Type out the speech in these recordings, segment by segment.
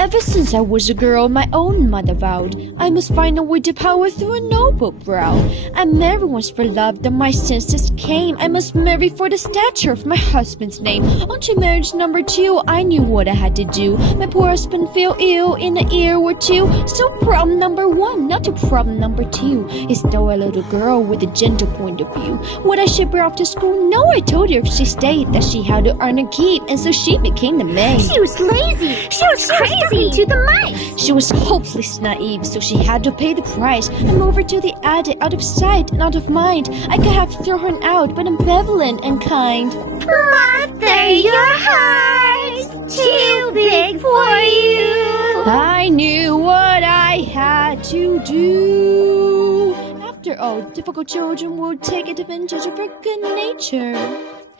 Ever since I was a girl, my own mother vowed I must find a way to power through a noble brow. I married once for love, then my senses came. I must marry for the stature of my husband's name. On to marriage number 2, I knew what I had to do. My poor husband fell ill in a year or 2. So problem number 1, not to problem number 2, is though a little girl with a gentle point of view. Would I ship her off to school? No, I told her if she stayed that she had to earn a keep, and so she became the maid. She was lazy. She was crazy to the mice. She was hopeless naive, so she had to pay the price. I moved her to the attic, out of sight and out of mind. I could have thrown her out, but I'm benevolent and kind. Mother, your heart's too big for you. I knew what I had to do. After all, difficult children will take advantage of your good nature.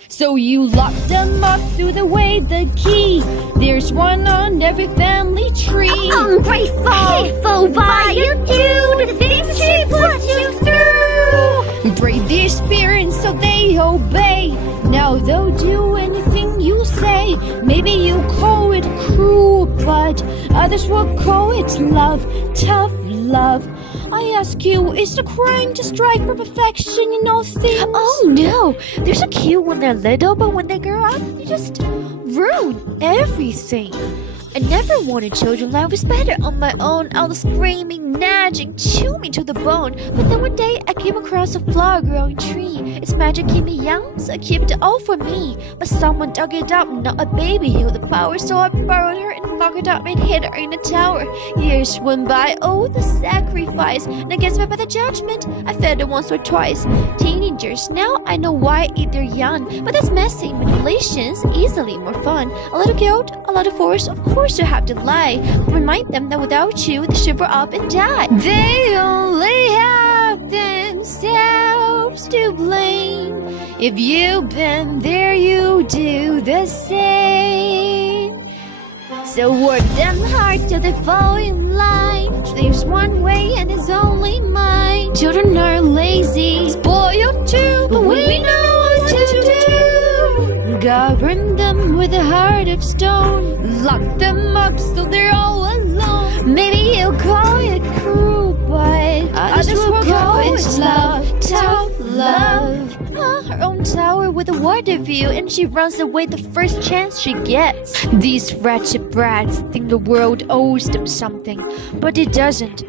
So you lock them up through the way the key. There's one on every family tree. Ungrateful, hateful, why you do the things she put you through. Break their spirits so they obey. Now they'll do anything you say. Maybe you call it cruel, but others will call it love, tough love. I ask you, is it a crime to strive for perfection in all things? Oh no, they're so cute when they're little, but when they grow up, they just ruin everything. I never wanted children. Life was better on my own. All the screaming, nagging, chew me to the bone. But then one day I came across a flower-growing tree. Its magic kept me young, so I kept it all for me. But someone dug it up, not a baby who the power. So I borrowed her and locked it up and hid her in a tower. Years went by, oh the sacrifice. And against my better judgment, I fed her once or twice. Teenagers, now I know why I eat their young. But that's messy, manipulations, easily more fun. A little guilt, a lot of force, of course you have to lie. Remind them that without you, they shiver up and die. They only have themselves to blame. If you've been there, you do the same. So work them hard till they fall in line. There's one way and it's only mine. Children are lazy, spoiled too, but we know what to do. Govern them with a heart of stone. Lock them up so they're all alone. Maybe you'll call it cruel, but others will call it love, tough love. Her own tower with a water view, and she runs away the first chance she gets. These wretched brats think the world owes them something, but it doesn't.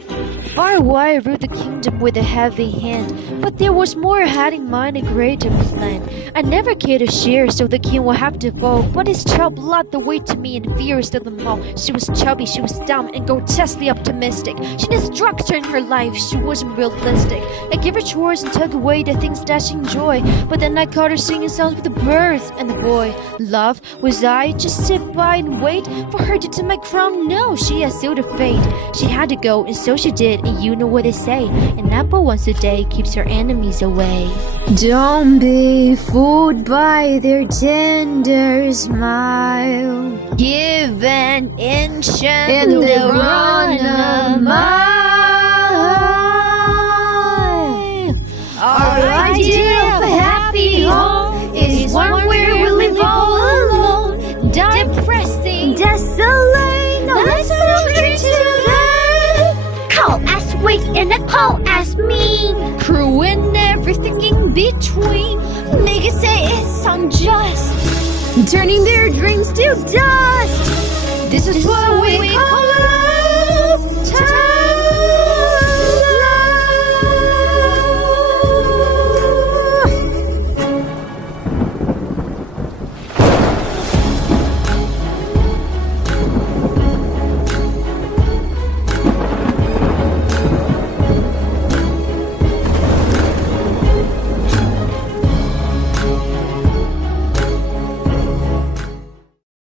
Far away I ruled the kingdom with a heavy hand, but there was more I had in mind, a greater plan. I never cared to share, so the king will have to vote. But his child blood the way to me and fierce of them all. She was chubby, she was dumb, and grotesquely optimistic. She did structure in her life, she wasn't realistic. I gave her chores and took away the things that she enjoyed, but then I caught her singing songs with the birds and the boy. Love, was I just sit by and wait for her to take my crown? No, she had sealed her fate. She had to go, and so she did, and you know what they say. An apple once a day keeps her enemies away. Don't be fooled by their tender smile. Give an inch and they'll run a mile. Our idea of a happy home is one where we live all alone. Depressing, desolate, no, that's so true to that. Cold as weak and a cold as mean. Cruel and everything in between. Make it say it's unjust, turning their dreams to dust. This is what we call love.